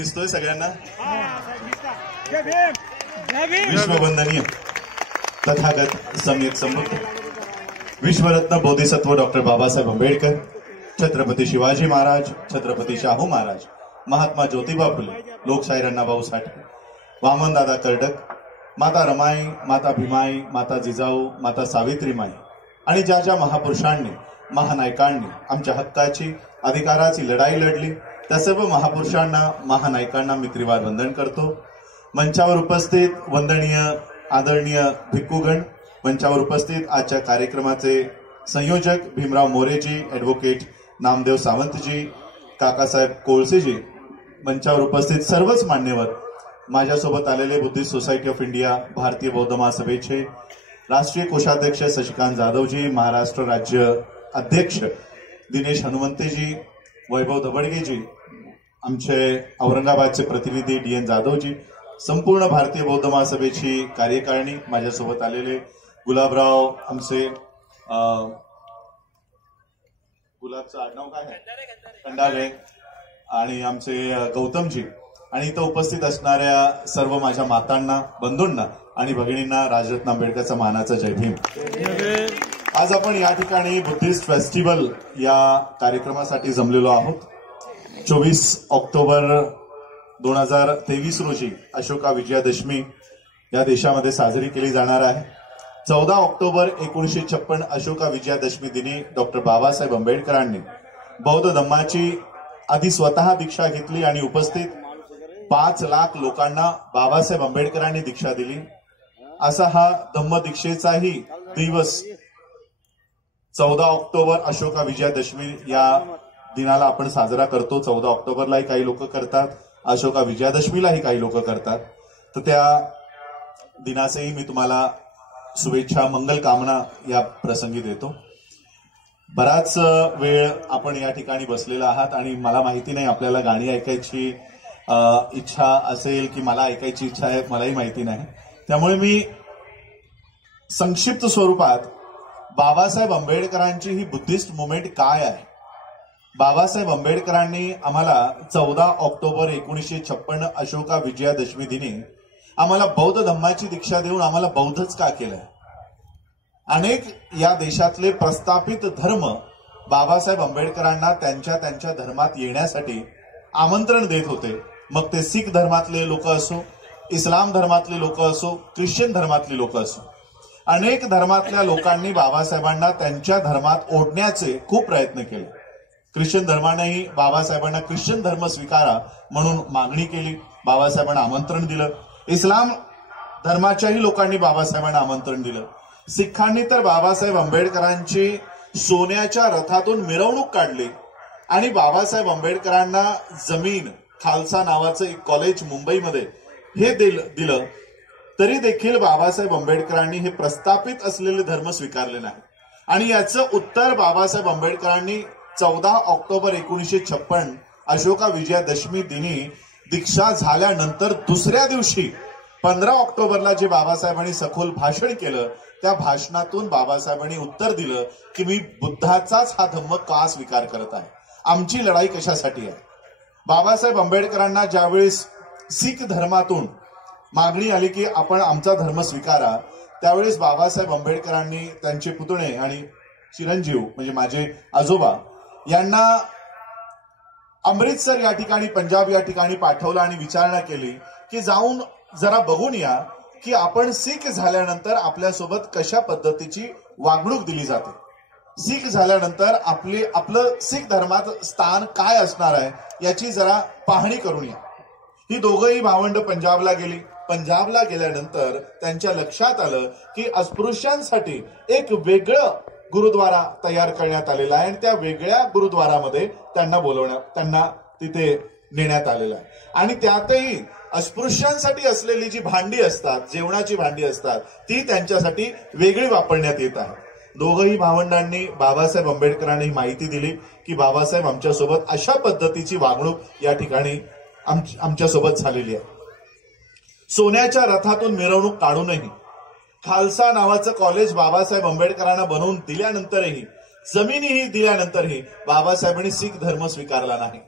दिसतोय सगळ्यांना? विश्ववंदनीय तथागत सम्यक संबुद्ध विश्वरत्न बोधिसत्व डॉक्टर बाबासाहेब आंबेडकर, छत्रपती शिवाजी महाराज, छत्रपती शाहू महाराज, महात्मा ज्योतिबा फुले, लोकशाहीर अण्णाभाऊ साठे, वामनदादा कर्डक, माता रमाई, माता भीमाई, माता जिजाऊ, माता सावित्रीमाई आणि ज्या ज्या महापुरुषांनी, महानायकांनी आमच्या हक्काची, अधिकाराची लढाई लढली त्या सर्व महापुरुषांना, महानायकांना मी त्रिवार वंदन करतो. मंचावर उपस्थित वंदनीय आदरणीय भिक्खूगण, मंचावर उपस्थित आजच्या कार्यक्रमाचे संयोजक भीमराव मोरेजी, ॲडव्होकेट नामदेव सावंतजी, काकासाहेब कोळसेजी, मंचावर उपस्थित सर्वच मान्यवर, माझ्यासोबत आलेले बुद्धिस्ट सोसायटी ऑफ इंडिया, भारतीय बौद्ध महासभेचे राष्ट्रीय कोषाध्यक्ष शशिकांत जाधवजी, महाराष्ट्र राज्य अध्यक्ष दिनेश हनुमंतेजी, वैभव धबडगेजी, आमचे औरंगाबादचे प्रतिनिधी डी.एन. जाधवजी, संपूर्ण भारतीय बौद्ध महासभेची कार्यकारिणी, माझ्यासोबत आलेले गुलाबराव, आमचे गुलाबचं आडनाव काय आहे, खंडागळे, आणि आमचे गौतमजी, आणि इथं उपस्थित असणाऱ्या सर्व माझ्या मातांना, बंधूंना आणि भगिनींना राजरत्न आंबेडकरचा मानाचा जय भीम. आज आपण या ठिकाणी बुद्धिस्ट फेस्टिवल या कार्यक्रमासाठी जमलेलो आहोत. 24 ऑक्टोबर 2023 रोजी अशोका विजयादशमी या देशामध्ये साजरी केली जाणार आहे. 14 ऑक्टोबर 1956 अशोका विजयादशमी दिनी डॉक्टर बाबासाहेब आंबेडकरांनी बौद्ध धम्माची आधी स्वतः दीक्षा घेतली आणि उपस्थित 5 लाख लोकांना बाबासाहेब आंबेडकरांनी दीक्षा दिली. असा हा धम्म दीक्षेचाही दिवस 14 ऑक्टोबर अशोका विजयादशमी या दिनाला आपण साजरा करतो. 14 ऑक्टोबरलाही काही लोक करतात, अशोका विजयादशमीलाही काही लोक करतात. तर त्या दिनाचेही मी तुम्हाला शुभेच्छा, मंगल कामना या प्रसंगी देतो. बराच वेळ आपण या ठिकाणी बसलेला आहात आणि मला माहिती नाही आपल्याला गाणी ऐकायची इच्छा असेल की मला ऐकायची इच्छा आहे, मलाही माहिती नाही. त्यामुळे मी संक्षिप्त स्वरूपात बाबासाहेब आंबेडकरांची ही बुद्धिस्ट मुवमेंट काय आहे, बाबासाहेब आंबेडकरांनी आम्हाला 14 ऑक्टोबर 1956 अशोका विजयादशमी दिनी आम्हाला बौद्ध धम्माची दीक्षा देऊन आम्हाला बौद्धच का केलंय. अनेक या देशातले प्रस्थापित धर्म बाबासाहेब आंबेडकरांना त्यांच्या त्यांच्या धर्मात येण्यासाठी आमंत्रण देत होते. मग ते शीख धर्मातले लोक असो, इस्लाम धर्मातले लोक असो, ख्रिश्चन धर्मातली लोक असो, अनेक धर्मातल्या लोकांनी बाबासाहेबांना त्यांच्या धर्मात ओढण्याचे खूप प्रयत्न केले. ख्रिश्चन धर्मानेही बाबासाहेबांना ख्रिश्चन धर्म स्वीकारा म्हणून मागणी केली, बाबासाहेबांना आमंत्रण दिलं. इस्लाम धर्माच्याही लोकांनी बाबासाहेबांना आमंत्रण दिलं. सिखांनी तर बाबासाहेब आंबेडकरांची सोन्याच्या रथातून मिरवणूक काढली आणि बाबासाहेब आंबेडकरांना जमीन, खालसा नावाचं एक कॉलेज मुंबईमध्ये हे दिलं. तरी देखील बाबासाहेब आंबेडकरांनी हे प्रस्थापित असलेले धर्म स्वीकारले नाही. आणि याचं उत्तर बाबासाहेब आंबेडकरांनी 14 ऑक्टोबर 1956 अशोका विजयादशमी दिनी दीक्षा झाल्यानंतर दुसऱ्या दिवशी 15 ऑक्टोबरला जे बाबासाहेबांनी सखोल भाषण केलं, त्या भाषणातून बाबासाहेबांनी उत्तर दिलं की मी बुद्धाचाच हा धम्म का स्वीकार करत आहे, आमची लढाई कशासाठी आहे. बाबासाहेब आंबेडकरांना ज्यावेळेस शीख धर्मातून मागणी आली की आपण आमचा धर्म स्वीकारा, त्यावेळेस बाबासाहेब आंबेडकरांनी त्यांचे पुतणे आणि चिरंजीव म्हणजे माझे आजोबा यांना अमृतसर या ठिकाणी, पंजाब या ठिकाणी पाठवलं आणि विचारणा केली की जाऊन जरा बघून या की आपण शीख झाल्यानंतर आपल्यासोबत कशा पद्धतीची वागणूक दिली जाते, शीख झाल्यानंतर आपलं शीख धर्मात स्थान काय असणार आहे याची जरा पाहणी करून या. ही दोघंही भावंड पंजाबला गेली. पंजाबला गेल्यानंतर त्यांच्या लक्षात आलं की अस्पृश्यांसाठी एक वेगळं गुरुद्वारा तयार करण्यात आलेला आहे आणि त्या वेगळ्या गुरुद्वारामध्ये त्यांना तिथे नेण्यात आलेलं आहे. आणि त्यातही अस्पृश्यांसाठी असलेली जी भांडी असतात, जेवणाची भांडी असतात, ती त्यांच्यासाठी वेगळी वापरण्यात येत आहे. दोघंही भावंडांनी बाबासाहेब आंबेडकरांनी माहिती दिली की बाबासाहेब आमच्यासोबत अशा पद्धतीची वागणूक या ठिकाणी आमच्यासोबत झालेली आहे. सोन्याच्या रथातून मिरवणूक काढूनही, खालसा नावाचं कॉलेज बाबासाहेब आंबेडकरांना बनवून दिल्यानंतरही, जमिनीही दिल्यानंतरही बाबासाहेबांनी शीख धर्म स्वीकारला नाही.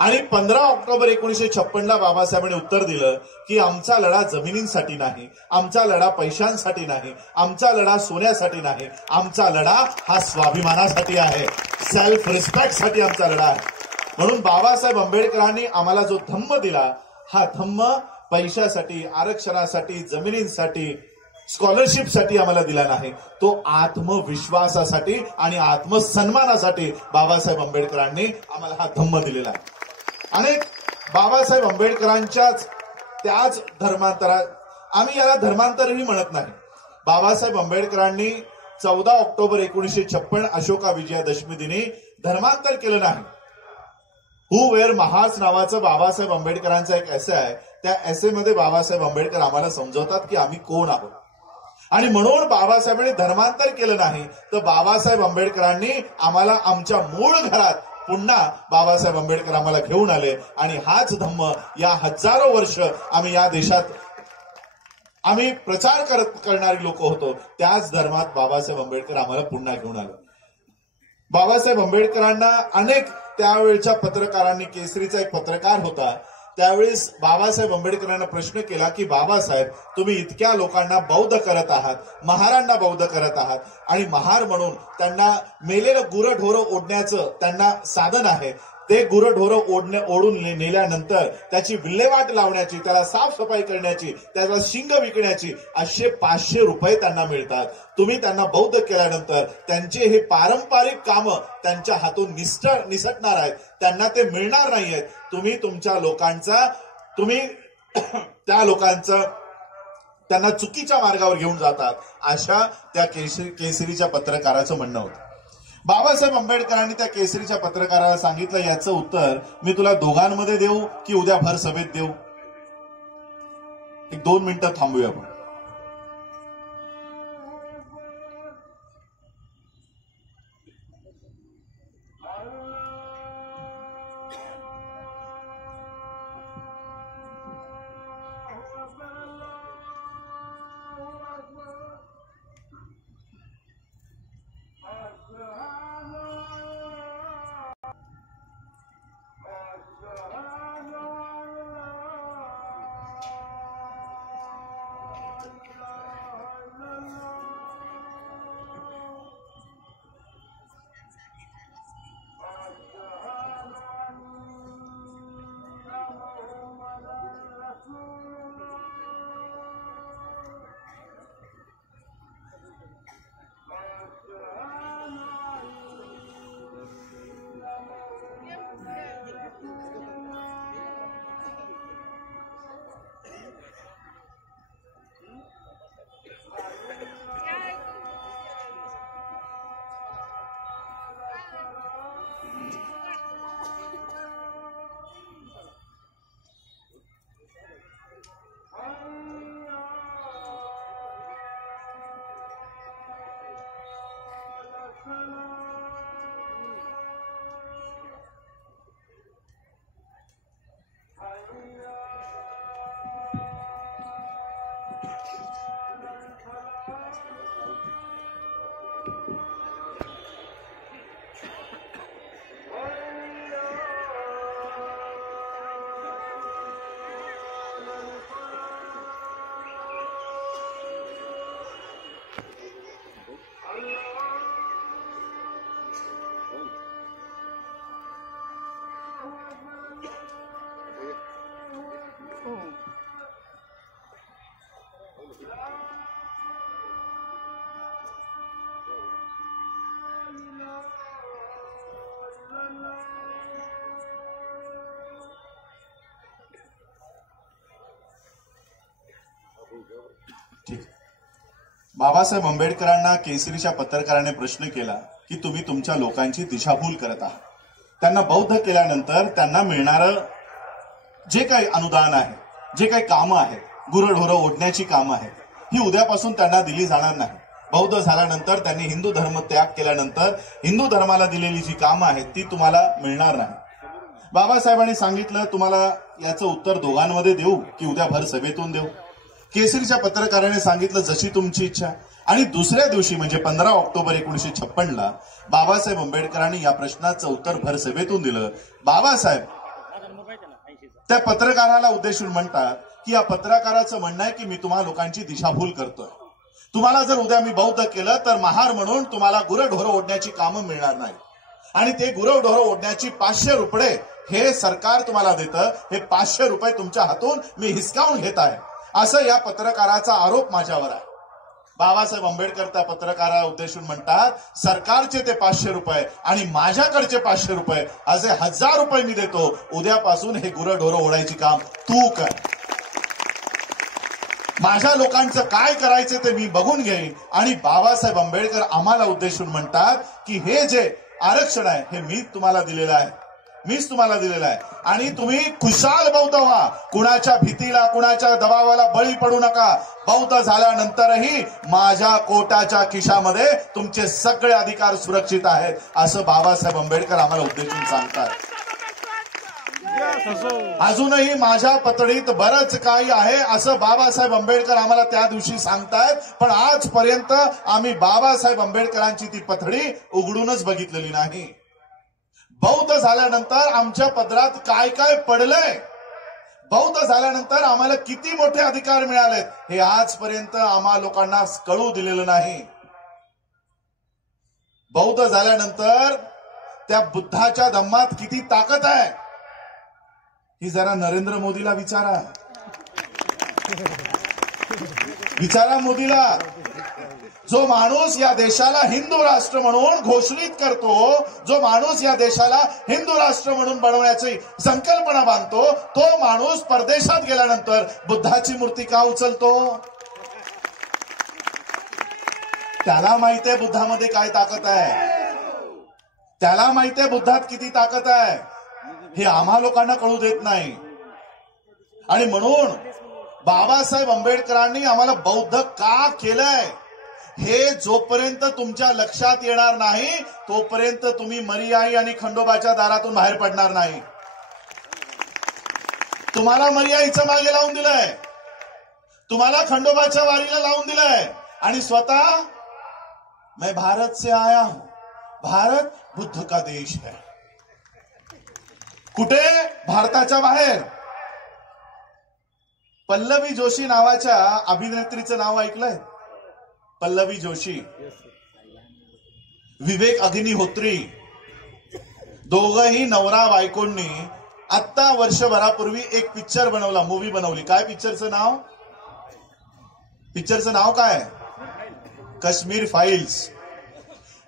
आणि 15 ऑक्टोबर 1956ला बाबासाहेबांनी उत्तर दिलं की आमचा लढा जमिनींसाठी नाही, आमचा लढा पैशांसाठी नाही, आमचा लढा सोन्यासाठी नाही, आमचा लढा हा स्वाभिमानासाठी आहे, सेल्फ रिस्पेक्टसाठी आमचा लढा आहे. म्हणून बाबासाहेब आंबेडकरांनी आम्हाला जो धम्म दिला, हा धम्म पैशासाठी, आरक्षणासाठी, जमिनींसाठी, स्कॉलरशिपसाठी आम्हाला दिला नाही, तो आत्मविश्वासासाठी आणि आत्मसन्मानासाठी बाबासाहेब आंबेडकरांनी आम्हाला हा धम्म दिलेला आहे. आणि बाबासाहेब आंबेडकरांच्याच त्याच धर्मांतरात, आम्ही याला धर्मांतरही म्हणत नाही. बाबासाहेब आंबेडकरांनी 14 ऑक्टोबर 1956 अशोका विजयादशमी दिनी धर्मांतर केलं नाही. हू वेअर महाज नावाचं बाबासाहेब आंबेडकरांचा एक एसे आहे. त्या एसेमध्ये बाबासाहेब आंबेडकर आम्हाला समजवतात की आम्ही कोण आहोत. आणि म्हणून बाबासाहेबांनी धर्मांतर केलं नाही, तर बाबासाहेब आंबेडकरांनी आम्हाला आमच्या मूळ घरात पुन्हा बाबासाहेब आंबेडकर आम्हाला घेऊन आले. आणि हाच धम्म या हजारो वर्ष आम्ही या देशात आम्ही प्रचार करणारी लोक होतो, त्याच धर्मात बाबासाहेब आंबेडकर आम्हाला पुन्हा घेऊन आले. बाबासाहेब आंबेडकरांना अनेक त्यावेळच्या पत्रकारांनी, केसरीचा एक पत्रकार होता, त्यावेळेस बाबासाहेब आंबेडकरांना प्रश्न केला की बाबासाहेब, तुम्ही इतक्या लोकांना बौद्ध करत आहात, महारांना बौद्ध करत आहात, आणि महार म्हणून त्यांना मेलेलं गुरंढोरं ओढण्याचं त्यांना साधन आहे, ते गुरंढोरं ओढून नेल्यानंतर त्याची विल्हेवाट लावण्याची, त्याला साफसफाई करण्याची, त्याला शिंग विकण्याची 500 रुपये त्यांना मिळतात. तुम्ही त्यांना बौद्ध केल्यानंतर त्यांचे हे पारंपरिक कामं त्यांच्या हातून निसटणार आहेत, त्यांना ते मिळणार नाहीयेत. तुम्ही तुमच्या लोकांचा त्या लोकांचं त्यांना चुकीच्या मार्गावर घेऊन जातात, अशा त्या केसरीच्या पत्रकाराचं म्हणणं होतं. बाबासाहेब आंबेडकरांनी त्या केसरीच्या पत्रकाराला सांगितलं, याचं उत्तर मी तुला दोघांमध्ये देऊ की उद्या भर सभेत देऊ? 2 मिनिटं थांबूया आपण. ठीक. बाबासाहेब आंबेडकरांना केसरीच्या पत्रकाराने प्रश्न केला की तुम्ही तुमच्या लोकांची दिशाभूल करत आहात. त्यांना बौद्ध केल्यानंतर त्यांना मिळणारं जे काही अनुदान आहे, जे काही कामं आहेत, गुरंढोरं ओढण्याची कामं आहेत, ही उद्यापासून त्यांना दिली जाणार नाही. बौद्ध झाल्यानंतर त्यांनी हिंदू धर्म त्याग केल्यानंतर हिंदू धर्माला दिलेली जी कामं आहेत ती तुम्हाला मिळणार नाही. बाबासाहेबांनी सांगितलं, तुम्हाला याचं उत्तर दोघांमध्ये देऊ की उद्या भर सभेतून देऊ? केसरीच्या पत्रकाराने सांगितलं, जशी तुमची इच्छा. आणि दुसऱ्या दिवशी म्हणजे 15 ऑक्टोबर 1956ला बाबासाहेब आंबेडकरांनी या प्रश्नाचं उत्तर भर सभेतून दिलं. बाबासाहेब, त्या पत्रकाराला उद्देशून म्हणतात की या पत्रकाराचं म्हणणं आहे की मी तुम्हा लोकांची दिशाभूल करतोय. तुम्हाला जर उद्या मी बौद्ध केलं तर महार म्हणून तुम्हाला गुरंढोरं ओढण्याची कामं मिळणार नाही आणि ते गुरंढोरं ओढण्याची 500 रुपये हे सरकार तुम्हाला देतं. हे 500 रुपये तुमच्या हातून मी हिसकावून घेत आहे, असं या पत्रकाराचा आरोप माझ्यावर आहे. बाबासाहेब आंबेडकर त्या पत्रकाराला उद्देशून म्हणतात सरकारचे ते 500 रुपये आणि माझ्याकडचे 500 रुपये असे 1000 रुपये मी देतो. उद्यापासून हे गुरंढोरं ओढायची काम तू कर. माझ्या लोकांचं काय करायचं ते मी बघून घेईन. आणि बाबासाहेब आंबेडकर आम्हाला उद्देशून म्हणतात की हे जे आरक्षण आहे हे मीच तुम्हाला दिलेलं आहे आणि तुम्ही खुशाल बौद्ध व्हा. कुणाच्या भीतीला कुणाच्या दबावाला बळी पडू नका. बौद्ध झाल्यानंतरही माझ्या कोटाच्या खिशामध्ये तुमचे सगळे अधिकार सुरक्षित आहेत, असं बाबासाहेब आंबेडकर आम्हाला उद्देशून सांगतात. अजूनही माझ्या पतडीत बरंच काही आहे असं बाबासाहेब आंबेडकर आम्हाला त्या दिवशी सांगतायत. पण आजपर्यंत आम्ही बाबासाहेब आंबेडकरांची ती पतडी उघडूनच बघितलेली नाही. बौद्ध झाल्यानंतर आमच्या पदरात काय काय पडलंय, बौद्ध झाल्यानंतर आम्हाला किती मोठे अधिकार मिळालेत हे आजपर्यंत आम्हा लोकांना कळू दिलेलं नाही. बौद्ध झाल्यानंतर त्या बुद्धाच्या धम्मात किती ताकद आहे ही जरा नरेंद्र मोदीला विचारा मोदीला. जो माणूस या देशाला हिंदू राष्ट्र म्हणून घोषित करतो, जो माणूस या देशाला हिंदू राष्ट्र म्हणून बनवण्याची संकल्पना बांधतो, तो माणूस परदेशात गेल्यानंतर बुद्धाची मूर्ती का उचलतो? त्याला माहितीये बुद्धामध्ये काय ताकद आहे, त्याला माहितीये बुद्धात किती ताकद आहे. हे आम्हा लोकांना कळू देत नाही. आणि म्हणून बाबासाहेब आंबेडकरांनी आम्हाला बौद्ध का केलंय हे जोपर्यंत तुमच्या लक्षात येणार नाही तोपर्यंत तुम्ही मरियाई आणि खंडोबाच्या दारातून बाहेर पडणार नाही. तुम्हाला मरियाईचं मागे लावून दिलंय, तुम्हाला खंडोबाच्या वारीला लावून दिलंय आणि स्वतः मैं भारत से आया हूं, भारत बुद्ध का देश है. कुठे? भारताच्या बाहेर. पल्लवी जोशी नावाच्या अभिनेत्रीचं नाव ऐकलंय? पल्लवी जोशी, विवेक अग्निहोत्री, दोघंही नवरा बायकोंनी आत्ता वर्षभरापूर्वी एक पिक्चर बनवला, मूवी बनवली. काय पिक्चरचं नाव? पिक्चरचं नाव काय? काश्मीर फाईल्स.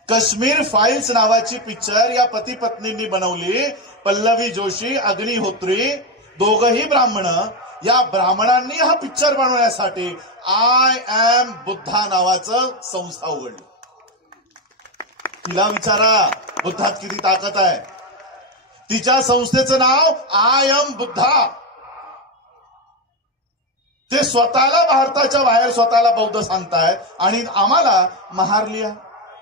काश्मीर फाईल्स नावाची पिक्चर या पती पत्नींनी बनवली. पल्लवी जोशी, अग्निहोत्री, दोघंही ब्राह्मण. या ब्राह्मणांनी हा पिक्चर बनवण्यासाठी आय एम बुद्धा नावाचं संस्था उघडली. तिला विचारा बुद्धात किती ताकद आहे. तिच्या संस्थेचं नाव आय एम बुद्धा. ते स्वतःला भारताच्या बाहेर स्वतःला बौद्ध सांगतायत आणि आम्हाला महारलिया,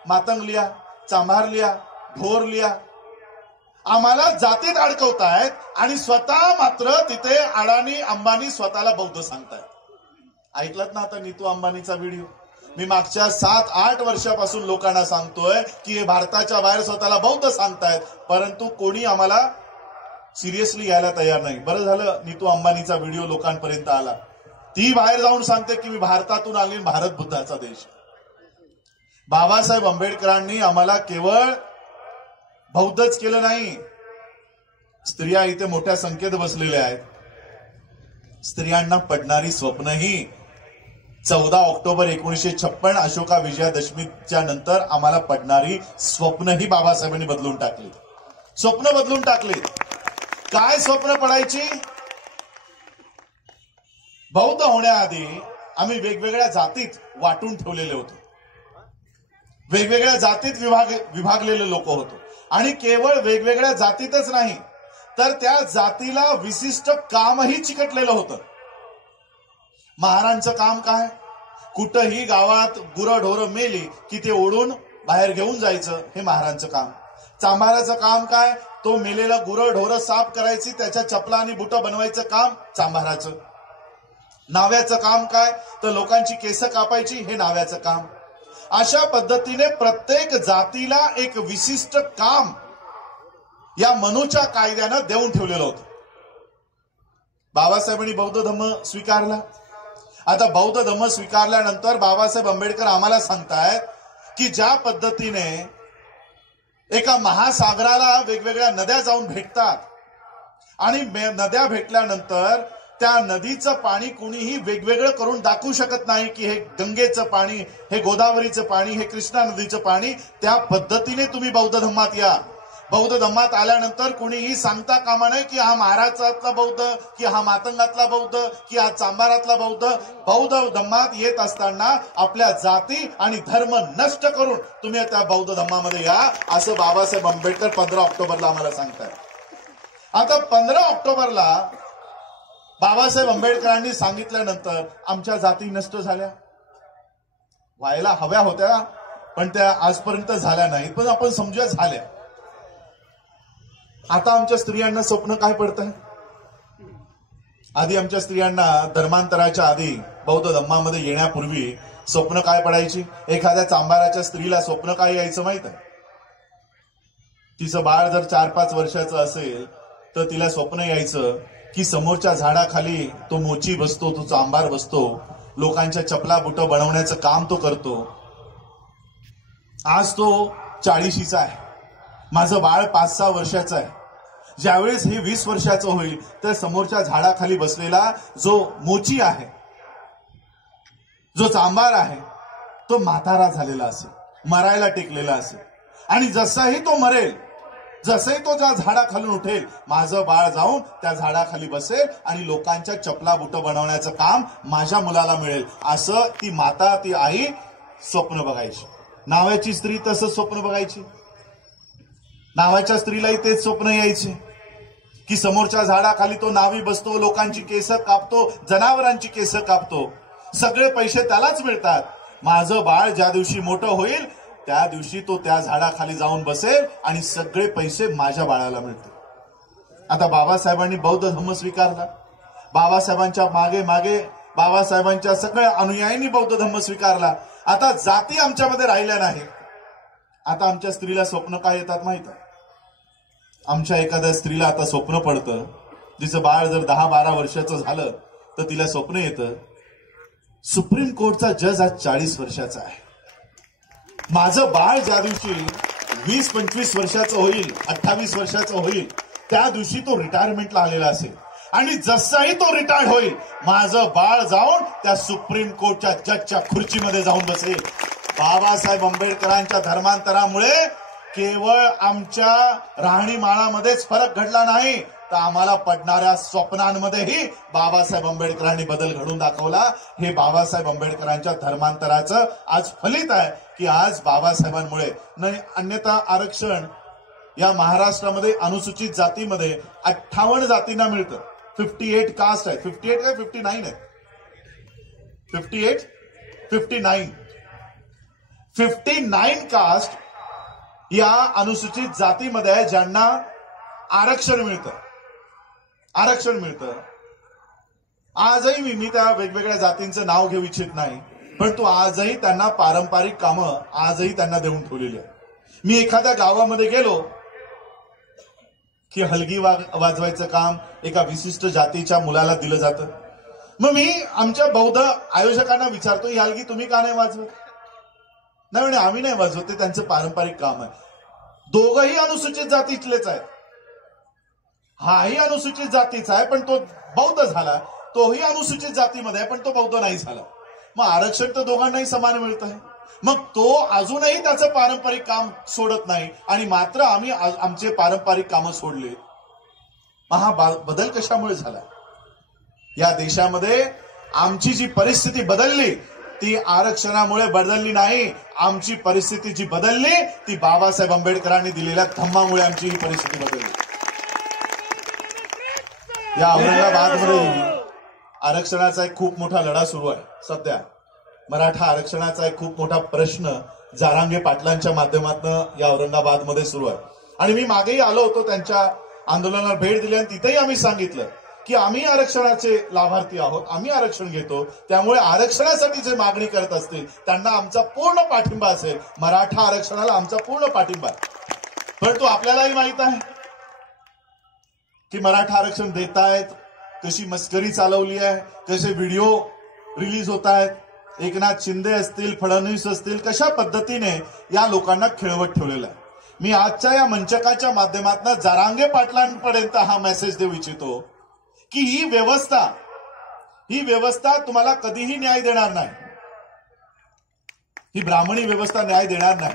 मातंगलिया, चांभारलिया, ढोरलिया आम्हाला जातीत अडकवतायत आणि स्वतः मात्र तिथे अडाणी अंबानी स्वतःला बौद्ध सांगतायत. ऐकलत ना आता नीतू अंबानीचा व्हिडिओ? मी मागच्या 7-8 वर्षापासून लोकांना सांगतोय की हे भारताच्या बाहेर स्वतःला बौद्ध सांगतायत, परंतु कोणी आम्हाला सिरियसली घ्यायला तयार नाही. बरं झालं नीतू अंबानीचा व्हिडिओ लोकांपर्यंत आला. ती बाहेर जाऊन सांगते की मी भारतातून आली, भारत बुद्धाचा देश. बाबासाहेब आंबेडकरांनी आम्हाला केवळ बौद्धच केलं नाही. स्त्रिया इथे मोठ्या संख्येत बसलेल्या आहेत. स्त्रियांना पडणारी स्वप्नही 14 ऑक्टोबर 1956 अशोका विजयादशमीच्या नंतर आम्हाला पडणारी स्वप्नही बाबासाहेबांनी बदलून टाकली. स्वप्न बदलून टाकली. काय स्वप्न पडायची? बौद्ध होण्याआधी आम्ही वेगवेगळ्या जातीत वाटून ठेवलेले होतो, वेगवेगळ्या जातीत विभागलेले लोक होतो. आणि केवळ वेगवेगळ्या जातीतच नाही तर त्या जातीला विशिष्ट कामही चिकटलेलं होतं. महारांचं काम काय? कुठंही गावात गुरंढोरं मेली की ते ओढून बाहेर घेऊन जायचं, हे महारांचं काम. चांभाराचं काम काय? तो मेलेला गुरंढोरं साफ करायची, त्याच्या चपला आणि बुटं बनवायचं काम चांभाराचं. नाव्याचं काम काय? तर लोकांची केस कापायची, हे नाव्याचं काम. अशा पद्धतीने प्रत्येक जातीला एक विशिष्ट काम या मनूच्या कायद्यानं देऊन ठेवलेलं होतं. बाबासाहेबांनी बौद्ध धम्म स्वीकारला. आता बौद्ध धम्म स्वीकारल्यानंतर बाबासाहेब आंबेडकर आम्हाला सांगतायत की ज्या पद्धतीने एका महासागराला वेगवेगळ्या नद्या जाऊन भेटतात आणि नद्या भेटल्यानंतर त्या नदीचं पाणी कुणीही वेगवेगळं करून दाखवू शकत नाही की हे गंगेचं पाणी, हे गोदावरीचं पाणी, हे कृष्णा नदीचं पाणी, त्या पद्धतीने तुम्ही बौद्ध धम्मात या. बौद्ध धम्मात आल्यानंतर कुणीही सांगता कामा नये की हा महाराष्ट्रातला बौद्ध, की हा मातंगातला बौद्ध, की हा चांभारातला बौद्ध. बौद्ध धम्मात येत असताना आपल्या जाती आणि धर्म नष्ट करून तुम्ही त्या बौद्ध धम्मामध्ये या, असं बाबासाहेब आंबेडकर 15 ऑक्टोबरला आम्हाला सांगतायत. आता 15 ऑक्टोबरला बाबासाहेब आंबेडकरांनी सांगितल्यानंतर आमच्या जाती नष्ट झाल्या, व्हायला हव्या होत्या पण त्या आजपर्यंत झाल्या नाहीत, पण आपण समजूया झाल्या. आता आमच्या स्त्रियांना स्वप्न काय पडतंय? आधी आमच्या स्त्रियांना धर्मांतराच्या आधी बौद्ध धम्मामध्ये येण्यापूर्वी स्वप्न काय पडायची? एखाद्या चांभाराच्या स्त्रीला स्वप्न काय यायचं माहित आहे? तिचं बाळ जर 4-5 वर्षाचं असेल तर तिला स्वप्न यायचं की समोरच्या झाडाखाली तो मोची बसतो, तो चांभार बसतो, लोकांच्या चपला बुटं बनवण्याचं काम तो करतो. आज तो 40शीचा आहे, माझं बाळ 5-6 वर्षाचं आहे. ज्यावेळेस हे 20 वर्षाचं होईल तर समोरच्या झाडाखाली बसलेला जो मोची आहे, जो चांभार आहे, तो म्हातारा झालेला असेल, मरायला टेकलेला असेल. आणि जसाही तो मरेल, जसंही तो ज्या झाडाखालून उठेल, माझं बाळ जाऊन त्या झाडाखाली बसेल आणि लोकांच्या चपला बुटं बनवण्याचं काम माझ्या मुलाला मिळेल, असं ती माता, ती आई स्वप्न बघायची. नावाची स्त्री तसंच स्वप्न बघायची. नावाच्या स्त्रीलाही तेच स्वप्न यायचे की समोरच्या झाडाखाली तो नावी बसतो, लोकांची केस कापतो, जनावरांची केस कापतो, सगळे पैसे त्यालाच मिळतात. माझं बाळ ज्या दिवशी मोठं होईल त्या दिवशी तो त्या झाडाखाली जाऊन बसेल आणि सगळे पैसे माझ्या बाळाला मिळतील. आता बाबासाहेबांनी बौद्ध धम्म स्वीकारला. बाबासाहेबांच्या मागे मागे बाबासाहेबांच्या सगळ्या अनुयायांनी बौद्ध धम्म स्वीकारला. आता जाती आमच्यामध्ये राहिल्या नाहीत. आता आमच्या स्त्रीला स्वप्न काय येतात माहित आहे? आमच्या एखाद्या स्त्रीला आता स्वप्न पडतं, तिचं बाळ जर 10-12 वर्षाचं झालं तर तिला स्वप्न येतं, सुप्रीम कोर्टचा जज आज 40 वर्षाचा आहे, माझं बाळ ज्या दिवशी 20-25 वर्षाचं होईल, 28 वर्षाचं होईल, त्या दिवशी तो रिटायरमेंटला आलेला असेल आणि जसाही तो रिटायर्ड होईल माझं बाळ जाऊन त्या सुप्रीम कोर्टच्या जजच्या खुर्चीमध्ये जाऊन बसेल. बाबासाहेब आंबेडकरांच्या धर्मांतरामुळे केवळ आमच्या राहणीमानामध्येच फरक घडला नाही तर आम्हाला पडणाऱ्या स्वप्नांमध्येही बाबासाहेब आंबेडकरांनी बदल घडून दाखवला. हे बाबासाहेब आंबेडकरांच्या धर्मांतराचं आज फलित आहे की आज बाबासाहेबांमुळे. नाही अन्यथा आरक्षण या महाराष्ट्रामध्ये अनुसूचित जातीमध्ये 58 जातींना मिळतं. 58 कास्ट आहे. 58 काय 59 आहे? 59 कास्ट या अनुसूचित जातीमध्ये आहे ज्यांना आरक्षण मिळतं. आजही मी त्या वेगवेगळ्या जातींचं नाव घेऊ इच्छित नाही, परंतु आजही त्यांना पारंपरिक कामं आजही त्यांना देऊन ठेवलेली आहे. मी एखाद्या गावामध्ये गेलो की हलगी वाजवायचं काम एका विशिष्ट जातीच्या मुलाला दिलं जातं. मग मी आमच्या बौद्ध आयोजकांना विचारतो, ही हलगी तुम्ही का नाही वाजवत? नाही म्हणे आम्ही नाही वाजवत, ते त्यांचं पारंपरिक काम आहे. दोघंही अनुसूचित जातीतलेच आहेत. हाही अनुसूचित जातीचा आहे पण तो बौद्ध झाला, तोही अनुसूचित जातीमध्ये आहे पण तो बौद्ध नाही झाला. मग आरक्षण तर दोघांनाही समान मिळत आहे. मग तो अजूनही त्याचं पारंपरिक काम सोडत नाही आणि मात्र आम्ही आमचे पारंपरिक कामं सोडले. हा बदल कशामुळे झाला? या देशामध्ये आमची जी परिस्थिती बदलली ती आरक्षणामुळे बदलली नाही. आमची परिस्थिती जी बदलली ती बाबासाहेब आंबेडकरांनी दिलेल्या धम्मामुळे आमची ही परिस्थिती बदलली. या औरंगाबादमध्ये आरक्षणाचा एक खूप मोठा लढा सुरू आहे सध्या. मराठा आरक्षणाचा एक खूप मोठा प्रश्न जारांगे पाटलांच्या माध्यमातून या औरंगाबादमध्ये सुरू आहे. आणि मी मागेही आलो होतो, त्यांच्या आंदोलनाला भेट दिली आणि तिथेही आम्ही सांगितलं की आम्ही आरक्षणाचे लाभार्थी आहोत, आम्ही आरक्षण घेतो, त्यामुळे आरक्षणासाठी जे मागणी करत असतील त्यांना आमचा पूर्ण पाठिंबा असेल. मराठा आरक्षणाला आमचा पूर्ण पाठिंबा आहे. परंतु आपल्यालाही माहित आहे की मराठा आरक्षण देतायत कशी मस्करी चालवली आहे, कसे व्हिडिओ रिलीज होत आहेत, एकनाथ शिंदे असतील, फडणवीस असतील, कशा पद्धतीने या लोकांना खेळवत ठेवलेलं आहे. मी आजच्या या मंचकाच्या माध्यमातून जरांगे पाटलांपर्यंत हा मेसेज देऊ इच्छितो की ही व्यवस्था तुम्हाला कधीही न्याय देणार नाही. ही ब्राह्मणी व्यवस्था न्याय देणार नाही.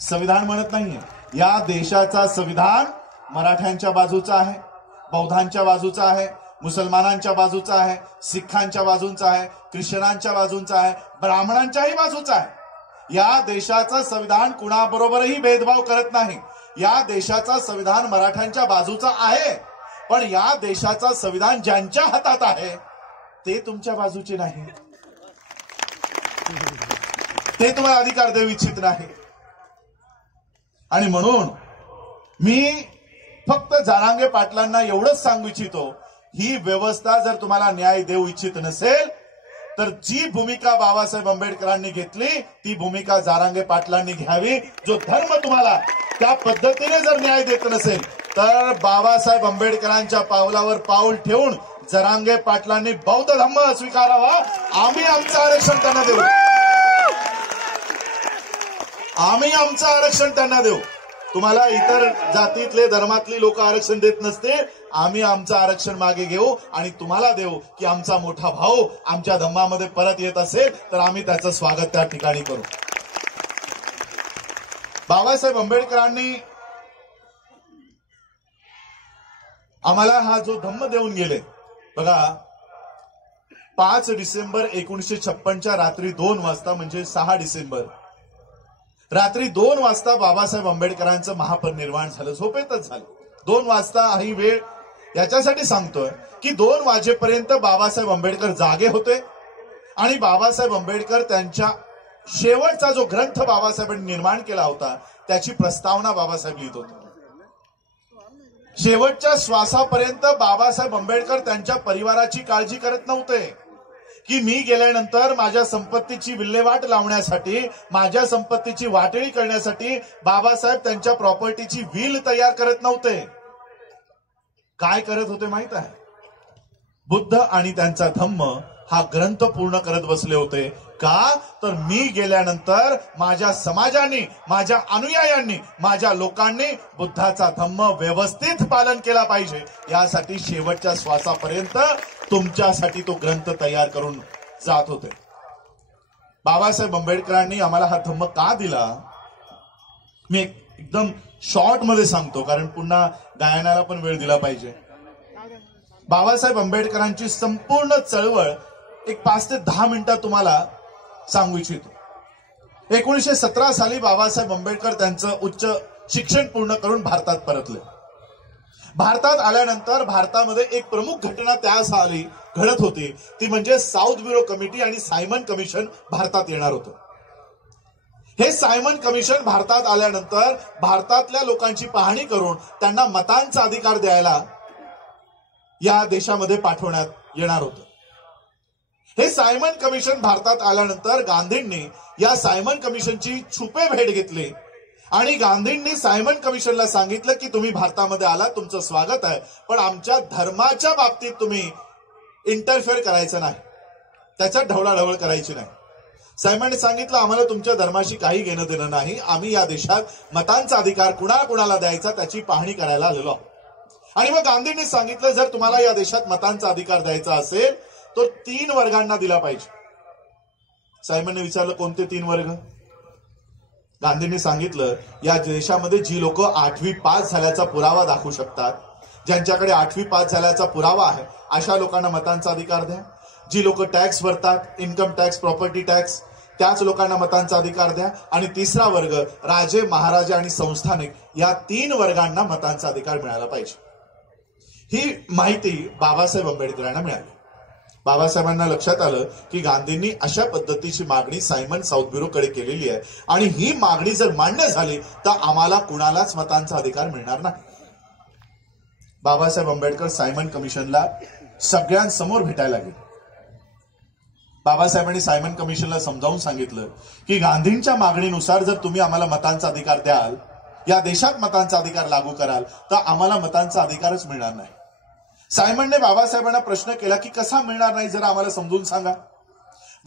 संविधान म्हणत नाहीये. या देशाचा संविधान मराठ्यांच्या बाजूचा आहे, बौद्धांच्या बाजूचा आहे, मुसलमानांच्या बाजूचा आहे, सिखांच्या बाजूचा आहे, ख्रिश्चनांच्या बाजूचा आहे, ब्राह्मणांच्याही बाजूचा आहे. या देशाचं संविधान कुणाबरोबरही भेदभाव करत नाही. या देशाचा संविधान मराठ्यांच्या बाजूचा आहे, पण या देशाचा संविधान ज्यांच्या हातात आहे ते तुमच्या बाजूचे नाही, ते तुम्हाला अधिकार देऊ इच्छित नाही. आणि म्हणून मी फक्त जरांगे पाटलांना एवढंच सांगू इच्छितो, ही व्यवस्था जर तुम्हाला न्याय देऊ इच्छित नसेल तर जी भूमिका बाबासाहेब आंबेडकरांनी घेतली ती भूमिका जरांगे पाटलांनी घ्यावी. जो धर्म तुम्हाला त्या पद्धतीने जर न्याय देत नसेल तर बाबासाहेब आंबेडकरांच्या पावलावर पाऊल ठेवून जरांगे पाटलांनी बौद्ध धर्म स्वीकारावा. आम्ही आमचं आरक्षण त्यांना देऊ. आम्ही आमचं आरक्षण त्यांना देऊ. तुम्हाला इतर जातीतले धर्मातली लोक आरक्षण देत नसते, आम्ही आमचं आरक्षण मागे घेऊ आणि तुम्हाला देऊ की आमचा मोठा भाऊ आमच्या धम्मामध्ये परत येत असेल तर आम्ही त्याचं स्वागत त्या ठिकाणी करू. बाबासाहेब आंबेडकरांनी आम्हाला हा जो धम्म देऊन गेले बघा, 5 डिसेंबर 1956च्या रात्री 2 वाजता म्हणजे 6 डिसेंबर रात्री 2 वाजता बाबासाहेब आंबेडकरांचं महापरिनिर्वाण झालं. झोपेतच झालं. 2 वाजता ही वेळ याच्यासाठी सांगतोय की 2 वाजेपर्यंत बाबासाहेब आंबेडकर जागे होते आणि बाबासाहेब आंबेडकर त्यांच्या शेवटचा जो ग्रंथ बाबासाहेबांनी निर्माण केला होता त्याची प्रस्तावना बाबासाहेब लिहित होते. शेवटच्या श्वासापर्यंत बाबासाहेब आंबेडकर त्यांच्या परिवाराची काळजी करत नव्हते की मी गेल्यानंतर माझ्या संपत्तीची विल्हेवाट लावण्यासाठी, माझ्या संपत्तीची वाटणी करण्यासाठी बाबासाहेब त्यांच्या प्रॉपर्टीची व्हील तयार करत नव्हते. काय करत होते माहित आहे? बुद्ध आणि त्यांचा धम्म हा ग्रंथ पूर्ण करत बसले होते. का तर मी गेल्यानंतर माझ्या समाजाने, माझ्या अनुयायांनी, माझ्या लोकांनी बुद्धाचा धम्म व्यवस्थित पालन केला पाहिजे, यासाठी शेवटच्या श्वासापर्यंत तुमच्यासाठी तो ग्रंथ तयार करून जात होते. बाबासाहेब आंबेडकरांनी आम्हाला हा धम्म का दिला मी एकदम शॉर्ट मध्ये सांगतो, कारण पुन्हा गायनाला पण वेळ दिला पाहिजे. बाबासाहेब आंबेडकरांची संपूर्ण चळवळ एक 5 ते 10 मिनिटात तुम्हाला सांगू इच्छितो. 1917 साली बाबासाहेब आंबेडकर त्यांचं उच्च शिक्षण पूर्ण करून भारतात परतले. भारतात आल्यानंतर भारतामध्ये एक प्रमुख घटना त्या साली घडत होती, ती म्हणजे साऊथ ब्युरो कमिटी आणि सायमन कमिशन भारतात येणार होतं. हे सायमन कमिशन भारतात आल्यानंतर भारतातल्या लोकांची पाहणी करून त्यांना मतांचा अधिकार द्यायला या देशामध्ये पाठवण्यात येणार होतं. हे सायमन कमिशन भारतात आल्यानंतर गांधींनी या सायमन कमिशनची छुपे भेट घेतली आणि गांधींनी सायमन कमिशनला सांगितलं की तुम्ही भारतामध्ये आला, तुमचं स्वागत आहे, पण आमच्या धर्माच्या बाबतीत तुम्ही इंटरफेअर करायचं नाही, त्याच्यात ढवळाढवळ करायची नाही. सायमनने सांगितलं आम्हाला तुमच्या धर्माशी काही घेणं देणं नाही, आम्ही या देशात मतांचा अधिकार कुणाला द्यायचा त्याची पाहणी करायला आलेलो आहोत. आणि मग गांधींनी सांगितलं जर तुम्हाला या देशात मतांचा अधिकार द्यायचा असेल तो 3 वर्गांना दिला पाहिजे. सायमनने विचारलं कोणते 3 वर्ग? गांधींनी सांगितलं या देशामध्ये जी लोक 8वी पास झाल्याचा पुरावा दाखवू शकतात, ज्यांच्याकडे 8वी पास झाल्याचा पुरावा आहे अशा लोकांना मतांचा अधिकार द्या. जी लोक टॅक्स भरतात, इन्कम टॅक्स, प्रॉपर्टी टॅक्स, त्याच लोकांना मतांचा अधिकार द्या. आणि 3रा वर्ग राजे, महाराजे आणि संस्थानिक या 3 वर्गांना मतांचा अधिकार मिळाला पाहिजे. ही माहिती बाबासाहेब आंबेडकरांना मिळाली. बाबासाहेबांना लक्षात आलं की गांधींनी अशा पद्धतीची मागणी सायमन साऊथ ब्युरोकडे केलेली आहे आणि ही मागणी जर मान्य झाली तर आम्हाला कुणालाच मतांचा अधिकार मिळणार नाही. बाबासाहेब आंबेडकर सायमन कमिशनला सगळ्यांसमोर भेटायला गेले. बाबासाहेबांनी सायमन कमिशनला समजावून सांगितलं की गांधींच्या मागणीनुसार जर तुम्ही आम्हाला मतांचा अधिकार द्याल, या देशात मतांचा अधिकार लागू कराल तर आम्हाला मतांचा अधिकारच मिळणार नाही. सायमनने बाबासाहेबांना प्रश्न केला की कसा मिळणार नाही, जरा आम्हाला समजून सांगा.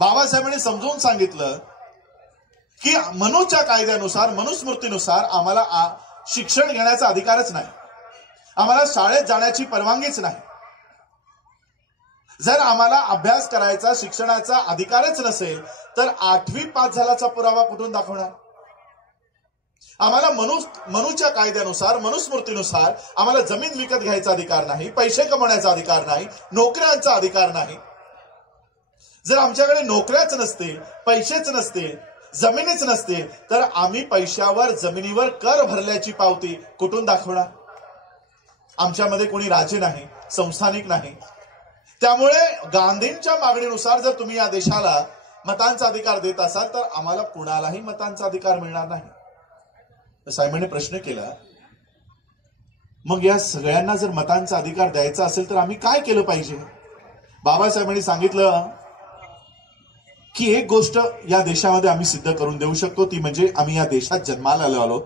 बाबासाहेबांनी समजून सांगितलं की मनूच्या कायद्यानुसार, मनुस्मृतीनुसार आम्हाला शिक्षण घेण्याचा अधिकारच नाही, आम्हाला शाळेत जाण्याची परवानगीच नाही. जर आम्हाला अभ्यास करायचा, शिक्षणाचा अधिकारच नसेल तर 8वी पास झाल्याचा पुरावा कुठून दाखवणार? आम्हाला मनूच्या कायद्यानुसार, मनुस्मृतीनुसार आम्हाला जमीन विकत घ्यायचा अधिकार नाही, पैसे कमवण्याचा अधिकार नाही, नोकऱ्यांचा अधिकार नाही. जर आमच्याकडे नोकऱ्याच नसतील, पैसेच नसतील, जमिनीच नसते तर आम्ही पैशावर, जमिनीवर कर भरल्याची पावती कुठून दाखवणार? आमच्यामध्ये कोणी राजे नाही, संस्थानिक नाही. त्यामुळे गांधींच्या मागणीनुसार जर तुम्ही या देशाला मतांचा अधिकार देत असाल तर आम्हाला कुणालाही मतांचा अधिकार मिळणार नाही. सायमनने प्रश्न केला, मग या सगळ्यांना जर मतांचा अधिकार द्यायचा असेल तर आम्ही काय केलं पाहिजे? बाबासाहेबांनी सांगितलं की एक गोष्ट या देशामध्ये आम्ही सिद्ध करून देऊ शकतो, ती म्हणजे आम्ही या देशात जन्माला आलो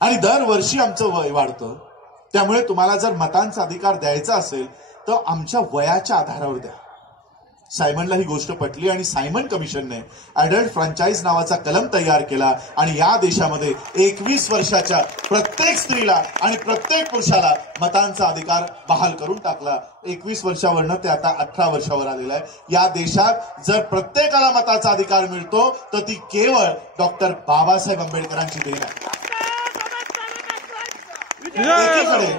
आणि दरवर्षी आमचं वय वाढतं. त्यामुळे तुम्हाला जर मतांचा अधिकार द्यायचा असेल तर आमच्या वयाच्या आधारावर द्या. सायमनला ही गोष्ट पटली आणि सायमन कमिशनने अडल्ट फ्रँचाईज नावाचा कलम तयार केला आणि या देशामध्ये 21 वर्षाच्या प्रत्येक स्त्रीला आणि प्रत्येक पुरुषाला मतांचा अधिकार बहाल करून टाकला. 21 वर्षावरनं ते आता 18 वर्षावर आलेलं आहे. या देशात जर प्रत्येकाला मताचा अधिकार मिळतो तर ती केवळ डॉक्टर बाबासाहेब आंबेडकरांची देण आहे. एकीकडे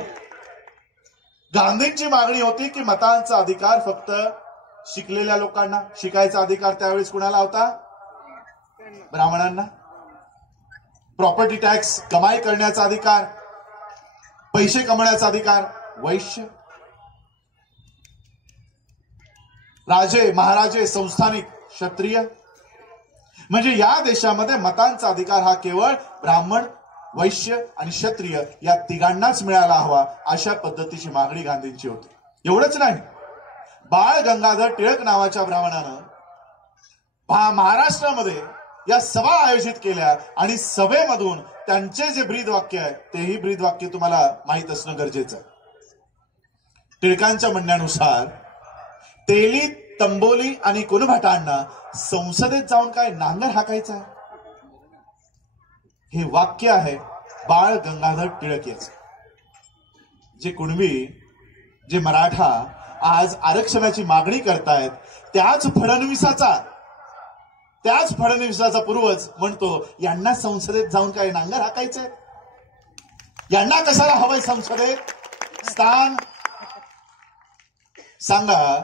गांधींची मागणी होती की मतांचा अधिकार फक्त शिकलेल्या लोकांना, शिकायचा अधिकार त्यावेळेस कुणाला होता? ब्राह्मणांना. प्रॉपर्टी टॅक्स, कमाई करण्याचा अधिकार, पैसे कमवण्याचा अधिकार वैश्य, राजे, महाराजे, संस्थानिक, क्षत्रिय. म्हणजे या देशामध्ये मतांचा अधिकार हा केवळ ब्राह्मण, वैश्य आणि क्षत्रिय या तिघांनाच मिळाला हवा, अशा पद्धतीची मागणी गांधींची होती. एवढंच नाही, बाळ गंगाधर टिळक नावाच्या ब्राह्मणानं महाराष्ट्रामध्ये या सभा आयोजित केल्या आणि सभेमधून त्यांचे जे ब्रीदवाक्य आहे तेही ब्रीदवाक्य तुम्हाला माहीत असणं गरजेचं आहे. टिळकांच्या म्हणण्यानुसार तेली, तंबोली आणि कुणभाटांना संसदेत जाऊन काय नांगर हाकायचा आहे, हे वाक्य आहे बाळ गंगाधर टिळक याचं. जे कुणबी, जे मराठा आज आरक्षणाची मागणी करतायत त्याच फडणवीसाचा पूर्वज म्हणतो यांना संसदेत जाऊन काय नांगर हाकायचंय? यांना कशाला हवंय संसदेत स्थान? सांगा,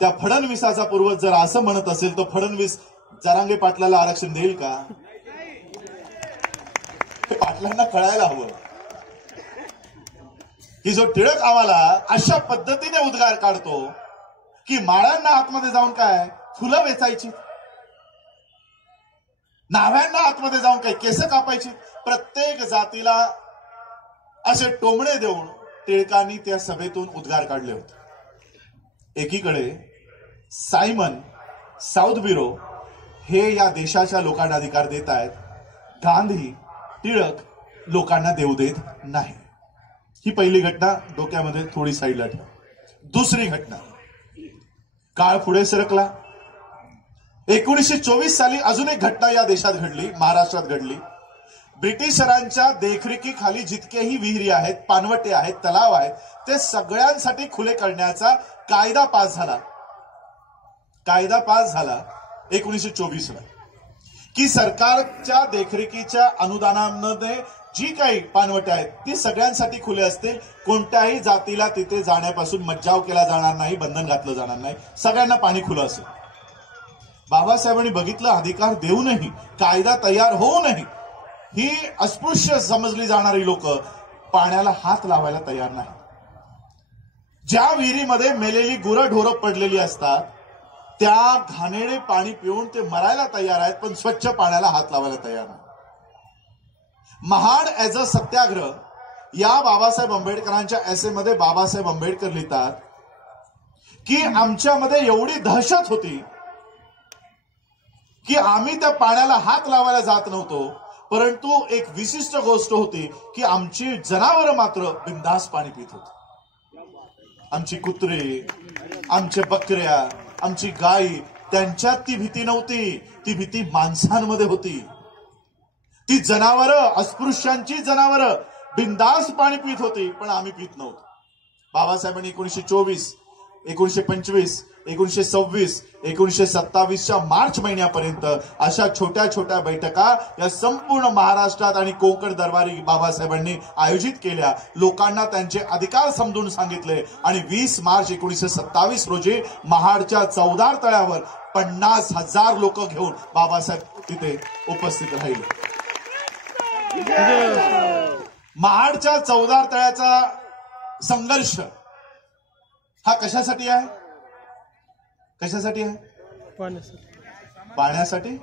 त्या फडणवीसाचा पूर्वज जर असं म्हणत असेल तर फडणवीस जरांगे पाटलाला आरक्षण देईल का? पाटलांना कळायला हवं की जो टिळक आम्हाला अशा पद्धतीने उद्गार काढतो की माळांना आतमध्ये जाऊन काय फुलं वेचायची, नाव्यांना आतमध्ये जाऊन काय केस कापायची, प्रत्येक जातीला असे टोमणे देऊन टिळकांनी त्या सभेतून उद्गार काढले होते. एकीकडे सायमन, साऊथ ब्युरो हे या देशाच्या लोकांना अधिकार देत आहेत, गांधी, टिळक लोकांना देऊ देत नाही. ही पहिली घटना डोक्यामध्ये थोडी साईडला ठेवा. दुसरी घटना, काळ पुढे सरकला. 1924 साली अजून एक घटना या देशात घडली, महाराष्ट्रात घडली. ब्रिटिशरांच्या देखरेखीखाली जितकेही विहिरी आहेत, पाणवटे आहेत, तलाव आहेत ते सगळ्यांसाठी खुले करण्याचा कायदा पास झाला 1924 ला, की सरकारच्या देखरेखीच्या अनुदानामध्ये जी काही पाणवटे आहेत ती सगळ्यांसाठी खुले असतील, कोणत्याही जातीला तिथे जाण्यापासून मज्जाव केला जाणार नाही, बंधन घातलं जाणार नाही, सगळ्यांना पाणी खुलं असेल. बाबासाहेबांनी बघितलं अधिकार देऊनही, कायदा तयार होऊनही ही अस्पृश्य समजली जाणारी लोक पाण्याला हात लावायला तयार नाही. ज्या विहिरीमध्ये मेलेली गुरंढोरं पडलेली असतात त्या घाणेरडे पाणी पिऊन ते मरायला तयार आहेत, पण स्वच्छ पाण्याला हात लावायला तयार नाही. महाड ॲज अ सत्याग्रह या बाबासाहेब आंबेडकरांच्या एसेमध्ये बाबासाहेब आंबेडकर लिहितात की आमच्यामध्ये एवढी दहशत होती की आम्ही त्या पाण्याला हात लावायला जात नव्हतो, परंतु एक विशिष्ट गोष्ट होती की आमची जनावरं मात्र बिनधास्त पाणी पित होती. आमची कुत्रे, आमच्या बकऱ्या, आमची गायी, त्यांच्यात ती भीती नव्हती. ती भीती माणसांमध्ये होती. ती जनावरं, अस्पृश्यांची जनावरं बिंदास पाणी पित होती, पण आम्ही पित नव्हतो. बाबासाहेबांनी 1924, 1925, 1926, 1927च्या मार्च महिन्यापर्यंत अशा छोट्या छोट्या बैठका या संपूर्ण महाराष्ट्रात आणि कोकण दरबारी बाबासाहेबांनी आयोजित केल्या. लोकांना त्यांचे अधिकार समजून सांगितले आणि 20 मार्च 1927 रोजी महाडच्या चौदार तळ्यावर 50,000 लोक घेऊन बाबासाहेब तिथे उपस्थित राहिले. महाडच्या चौदार तळ्याचा संघर्ष हा कशासाठी आहे? कशासाठी आहे? पाण्यासाठी.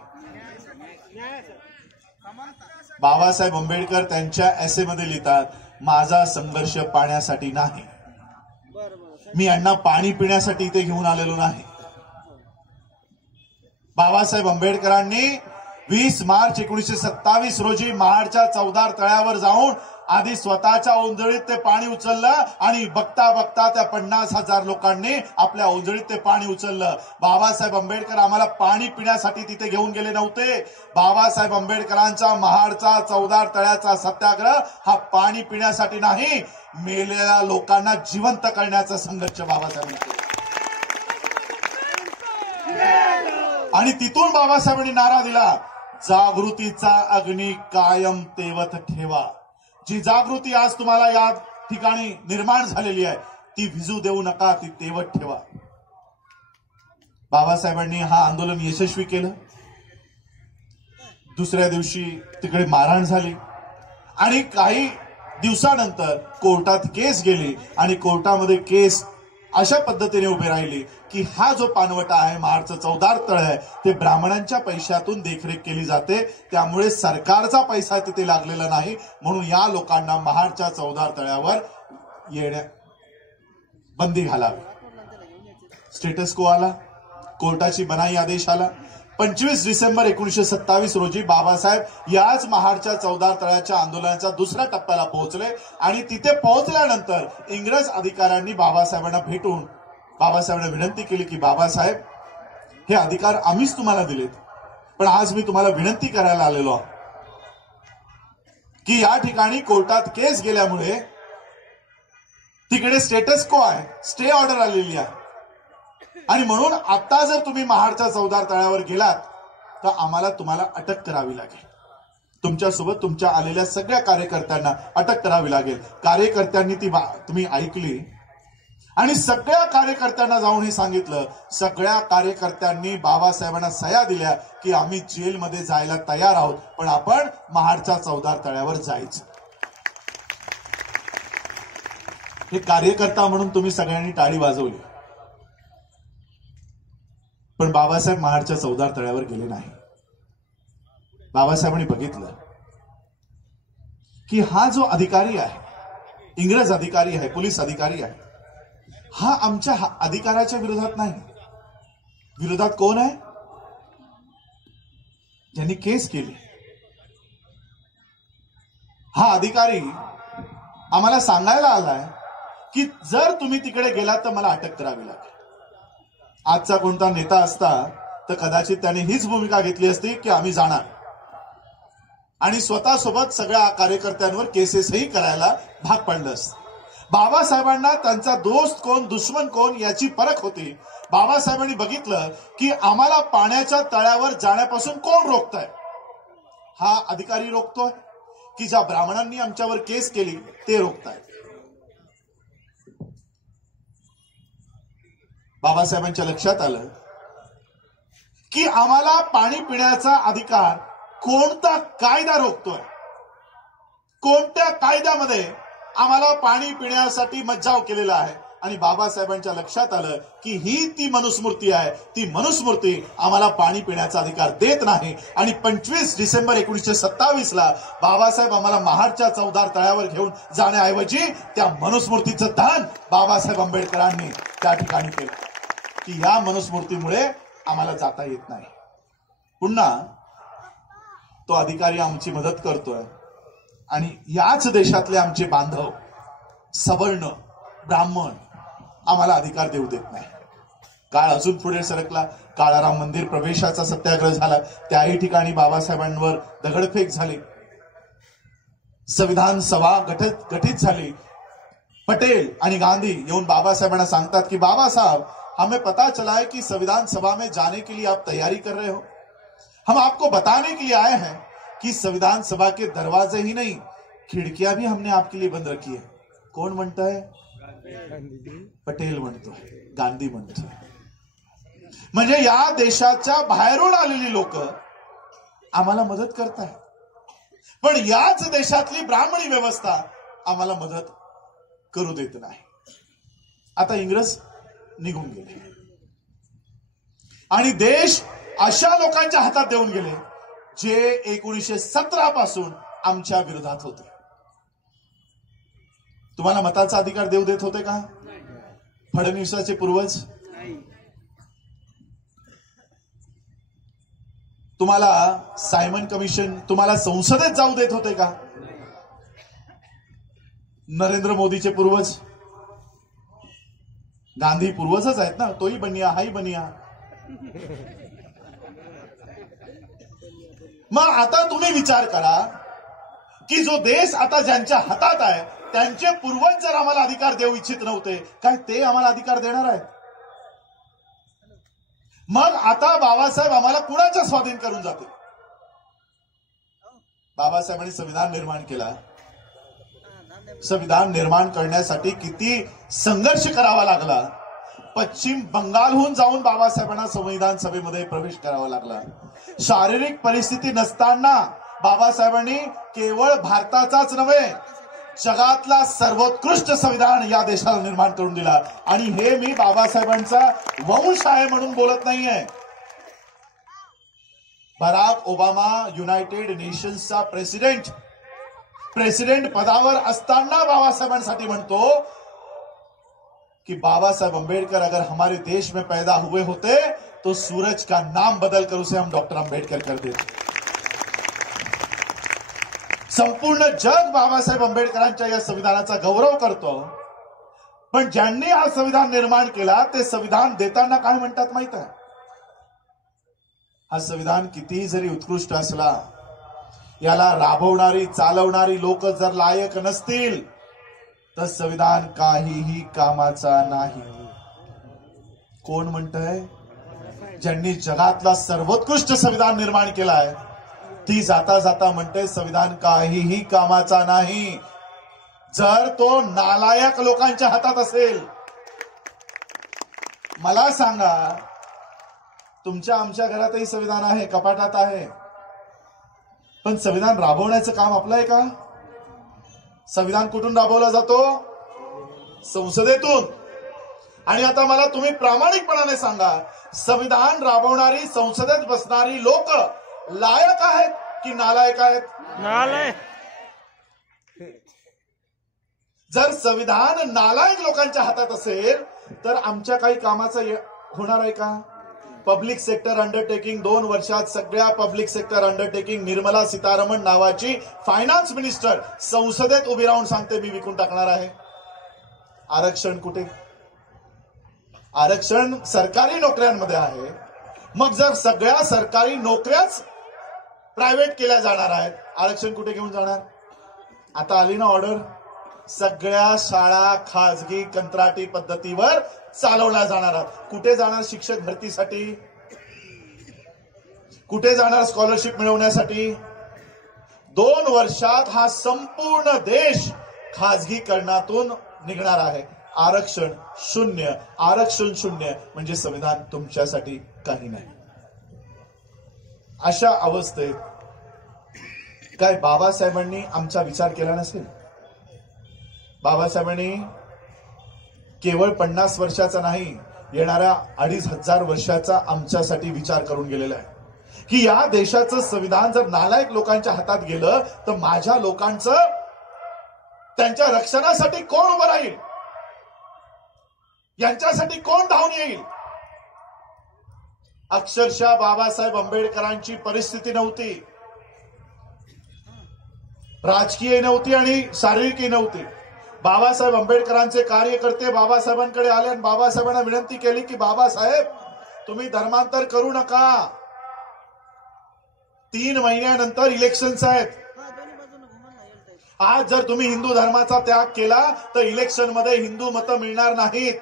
बाबासाहेब आंबेडकर त्यांच्या एसे मध्ये लिहितात, माझा संघर्ष पाण्यासाठी नाही. मी यांना पाणी पिण्यासाठी इथे घेऊन आलेलो नाही. बाबासाहेब आंबेडकरांनी 20 मार्च 1927 रोजी महाडच्या चौदार तळ्यावर जाऊन आधी स्वतःच्या ओंजळीत ते पाणी उचललं आणि बघता बघता त्या 50,000 लोकांनी आपल्या ओंजळीत ते पाणी उचललं. बाबासाहेब आंबेडकर आम्हाला पाणी पिण्यासाठी तिथे घेऊन गेले नव्हते. बाबासाहेब आंबेडकरांचा महाडचा चौदार तळ्याचा सत्याग्रह हा पाणी पिण्यासाठी नाही, मेलेल्या लोकांना जिवंत करण्याचा संघर्ष बाबासाहेबांनी केला. आणि तिथून बाबासाहेबांनी नारा दिला, जागृतीचा अग्नी कायम तेवत ठेवा. जी जागृती आज तुम्हाला या ठिकाणी निर्माण झालेली आहे ती विझू देऊ नका, ती तेवत ठेवा. बाबासाहेबांनी हा आंदोलन यशस्वी केलं. दुसऱ्या दिवशी तिकडे मारहाण झाली आणि काही दिवसानंतर कोर्टात केस गेली आणि कोर्टामध्ये केस अशा पद्धतीने उभे राहिली की हा जो पानवटा आहे, महाडचं चौदार तळ आहे, ते ब्राह्मणांच्या पैशातून देखरेख केली जाते, त्यामुळे सरकारचा पैसा तिथे लागलेला नाही, म्हणून या लोकांना महाडच्या चौदार तळ्यावर येण्या बंदी घालावी. स्टेटस को आला, कोर्टाची बनाई आदेश आला. 25 डिसेंबर 1927 रोजी बाबासाहेब याच महाडच्या चौदार तळ्याच्या आंदोलनाच्या दुसऱ्या टप्प्याला पोहोचले आणि तिथे पोहोचल्यानंतर इंग्रज अधिकाऱ्यांनी बाबासाहेबांना भेटून बाबासाहेबांना विनंती केली की बाबासाहेब, हे अधिकार आम्हीच तुम्हाला दिलेत, पण आज मी तुम्हाला विनंती करायला आलेलो आहे की या ठिकाणी कोर्टात केस गेल्यामुळे तिकडे स्टेटस को आहे, स्टे ऑर्डर आलेली आहे आणि म्हणून आता जर तुम्ही महाडच्या चौदार तळ्यावर गेलात तर आम्हाला तुम्हाला अटक करावी लागेल. तुमच्यासोबत तुमच्या आलेल्या सगळ्या कार्यकर्त्यांना अटक करावी लागेल. कार्यकर्त्यांनी ती तुम्ही ऐकली आणि सगळ्या कार्यकर्त्यांना जाऊन हे सांगितलं. सगळ्या कार्यकर्त्यांनी बाबासाहेबांना सह्या दिल्या की आम्ही जेलमध्ये जायला तयार आहोत, पण आपण महाडच्या चौदार तळ्यावर जायचं. हे कार्यकर्ता म्हणून तुम्ही सगळ्यांनी टाळी वाजवली, पण बाबासाहेब महाडच्या चौदार तळ्यावर गेले नाही. बाबासाहेबांनी बघितलं की हा जो अधिकारी आहे, इंग्रज अधिकारी आहे, पोलीस अधिकारी आहे, हा आमच्या अधिकाराच्या विरोधात नाही. विरोधात कोण आहे? ज्यांनी केस केली. हा अधिकारी आम्हाला सांगायला आलाय की जर तुम्ही तिकडे गेलात तर मला अटक करावी लागेल. आजचा कोणता नेता असता तर कदाचित त्याने हीच भूमिका घेतली असती की आम्ही जाणार आणि स्वतःसोबत सगळ्या कार्यकर्त्यांवर केसेसही करायला भाग पडलं असतं. बाबासाहेबांना त्यांचा दोस्त कोण, दुश्मन कोण याची परख होती. बाबासाहेबांनी बघितलं की आम्हाला पाण्याच्या तळ्यावर जाण्यापासून कोण रोखतंय? हा अधिकारी रोखतोय की ज्या ब्राह्मणांनी आमच्यावर केस केली ते रोखताय? बाबासाहेबांच्या लक्षात आलं की आम्हाला पाणी पिण्याचा अधिकार कोणता कायदा रोखतोय, कोणत्या कायद्यामध्ये आम्हाला पाणी पिण्यासाठी मज्जाव केलेला आहे. आणि बाबासाहेबांच्या लक्षात आलं की ही ती मनुस्मृती आहे, ती मनुस्मृती आम्हाला पाणी पिण्याचा अधिकार देत नाही. आणि 25 डिसेंबर 1927 ला बाबासाहेब आम्हाला महाडच्या चौदार तळ्यावर घेऊन जाण्याऐवजी त्या मनुस्मृतीचं दान बाबासाहेब आंबेडकरांनी त्या ठिकाणी केलं की या मनुस्मृतीमुळे आम्हाला जाता येत नाही. पुन्हा तो अधिकारी आमची मदत करतोय आणि याच देशातले आमचे बांधव, सवर्ण, ब्राह्मण, आम्हाला अधिकार देऊ देत नाही. काळ अजून पुढे सरकला. काळाराम मंदिर प्रवेशाचा सत्याग्रह झाला. त्याही ठिकाणी बाबासाहेबांवर दगडफेक झाली. संविधान सभा गठीत झाली. पटेल आणि गांधी येऊन बाबासाहेबांना सांगतात की बाबा साहब, हमें पता चला है कि संविधान सभा में जाने के लिए आप तैयारी कर रहे हो. हम आपको बताने के लिए आए हैं कि संविधान सभा के दरवाजे ही नहीं, खिड़कियां भी हमने आपके लिए बंद रखी है. कोण म्हणतंय? पटेल म्हणतोय, गांधी म्हणतोय. म्हणजे या देशाच्या बाहेरून आलेली लोक आम्हाला मदत करताय, पण याच देशातली ब्राह्मणी व्यवस्था आम्हाला मदत करू देत नाही. आता इंग्रज निघून गेले आणि देश अशा लोकांच्या हातात देऊन गेले जे 1917 पासून आमच्या विरोधात होते. तुम्हाला मताचा अधिकार देऊ देत होते का फडणवीसाचे पूर्वज? तुम्हाला सायमन कमिशन, तुम्हाला संसदेत जाऊ देत होते का नरेंद्र मोदीचे पूर्वज? गांधी पूर्वजच आहेत ना, तोही बनिया हाही बनिया. मग आता तुम्ही विचार करा की जो देश आता ज्यांच्या हातात आहे त्यांचे पूर्वज जर आम्हाला अधिकार देऊ इच्छित नव्हते, काय ते आम्हाला अधिकार देणार आहेत? मग आता बाबासाहेब आम्हाला कुणाच्या स्वाधीन करून जातील? बाबासाहेबांनी संविधान निर्माण केला. संविधान निर्माण करण्यासाठी किती संघर्ष करावा लागला. पश्चिम बंगालहून जाऊन बाबासाहेबांना संविधान सभेमध्ये प्रवेश करावा लागला. शारीरिक परिस्थिती नसताना बाबासाहेबांनी केवळ भारताचाच नव्हे जगातला सर्वोत्कृष्ट संविधान या देशाला निर्माण करून दिला. आणि हे मी बाबासाहेबांचा वंश आहे म्हणून बोलत नाहीये. बराक ओबामा युनायटेड नेशन्सचा प्रेसिडेंट पदावर असताना बाबासाहेबांसाठी म्हणतो कि बाबा साहब अंबेडकर अगर हमारे देश में पैदा हुए होते तो सूरज का नाम बदलकर उसे हम डॉक्टर अंबेडकर कर देते. संपूर्ण जग बाबासाहेब आंबेडकरांच्या या संविधानाचा गौरव करतो. पण ज्यांनी हा संविधान निर्माण केला ते संविधान देताना काय म्हणतात माहित आहे? हा संविधान कितीही जरी उत्कृष्ट असला, याला राबवणारी चालवणारी लोक जर लायक नसतील तर संविधान काहीही कामाचा नाही. कोण म्हणतंय? ज्यांनी जगातला सर्वोत्कृष्ट संविधान निर्माण केलाय ती जाता जाता म्हणते संविधान काहीही कामाचा नाही. जर तो नालायक लोकांच्या हातात असेल, मला सांगा, तुमच्या आमच्या घरातही संविधान आहे, कपाटात आहे, पण संविधान राबवण्याचं काम आपलं आहे का? संविधान कुठून राबवला जातो? संसदेतून. आणि आता मला तुम्ही प्रामाणिकपणाने सांगा, संविधान राबवणारी संसदेत बसणारी लोक लायक आहेत की नालायक आहेत? नालायक. जर संविधान नालायक लोकांच्या हातात असेल तर आमच्या काही कामाचं होणार आहे का? पब्लिक सेक्टर अंडरटेकिंग 2 वर्षात सगळ्या public sector undertaking Nirmala Sitharaman नावाची फायनान्स मिनिस्टर संसदेत उभी राहून सांगते मी विकून टाकणार आहे. आरक्षण कुठे? आरक्षण सरकारी नोकऱ्यांमध्ये आहे. मग जर सगळ्या सरकारी नोकऱ्याच प्रायव्हेट केल्या जाणार आहेत, आरक्षण कुठे घेऊन जाणार? आता आली ना ऑर्डर, सगळ्या शाळा खाजगी कंत्राटी पद्धतीवर चालवल्या जाणार. कुठे जाणार शिक्षक भरतीसाठी? कुठे जाणार स्कॉलरशिप मिळवण्यासाठी? 2 वर्षात हा संपूर्ण देश खाजगीकरणातून निघणार आहे. आरक्षण शून्य. आरक्षण शून्य म्हणजे संविधान तुमच्यासाठी काही नाही. अशा अवस्थेत काय बाबासाहेबांनी आमचा विचार केला नसेल? बाबासाहेबांनी केवळ 50 वर्षाचा नाही, येणाऱ्या 2500 वर्षाचा आमच्यासाठी विचार करून गेलेला आहे की या देशाचं संविधान जर नालायक लोकांच्या हातात गेलं तर माझ्या लोकांचं, त्यांच्या रक्षणासाठी कोण उभं राहील? यांच्यासाठी कोण धावून येईल? अक्षरशः बाबासाहेब आंबेडकरांची परिस्थिती नव्हती, राजकीय नव्हती आणि शारीरिक नव्हती. बाबासाहेब आंबेडकरांचे कार्यकर्ते बाबासाहेबांकडे आले आणि बाबासाहेबांना विनंती केली की बाबासाहेब तुम्ही धर्मांतर करू नका, 3 महिन्यानंतर इलेक्शन्स आहेत. आज जर तुम्ही हिंदू धर्माचा त्याग केला तर इलेक्शन मध्ये हिंदू मतं मिळणार नाहीत.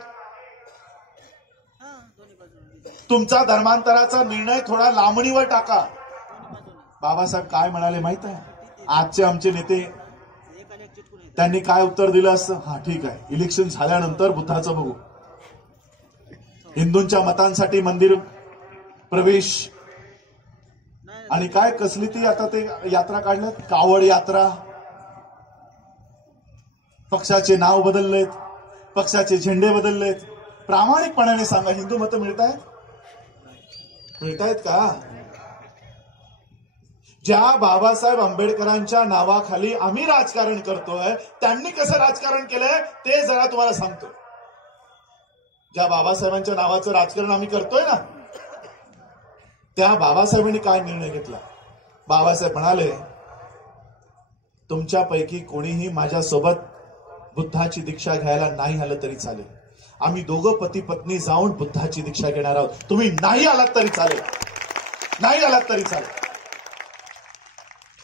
तुमचा धर्मांतराचा निर्णय थोडा लांबणीवर टाका. बाबासाहेब काय म्हणाले माहित आहे? आजचे आमचे नेते त्यांनी काय उत्तर दिलं असतं? हा ठीक आहे, इलेक्शन झाल्यानंतर बुद्धाचं बघू. हिंदूंच्या मतांसाठी मंदिर प्रवेश आणि काय कसली ती आता ते यात्रा काढल्यात, कावड यात्रा. पक्षाचे नाव बदललेत, पक्षाचे झेंडे बदललेत. प्रामाणिकपणाने सांगा, हिंदू मतं मिळतायत का? ज्या बाबासाहेब आंबेडकरांच्या नावाखाली आम्ही राजकारण करतोय, त्यांनी कसं राजकारण केलंय ते जरा तुम्हाला सांगतो. ज्या बाबासाहेबांच्या नावाचं राजकारण आम्ही करतोय ना, त्या बाबासाहेबांनी काय निर्णय घेतला? बाबासाहेब म्हणाले, तुमच्यापैकी कोणीही माझ्यासोबत बुद्धाची दीक्षा घ्यायला नाही आलं तरी चालेल. आम्ही दोघं पती पत्नी जाऊन बुद्धाची दीक्षा घेणार आहोत. तुम्ही नाही आलात तरी चालेल, नाही आलात तरी चालेल.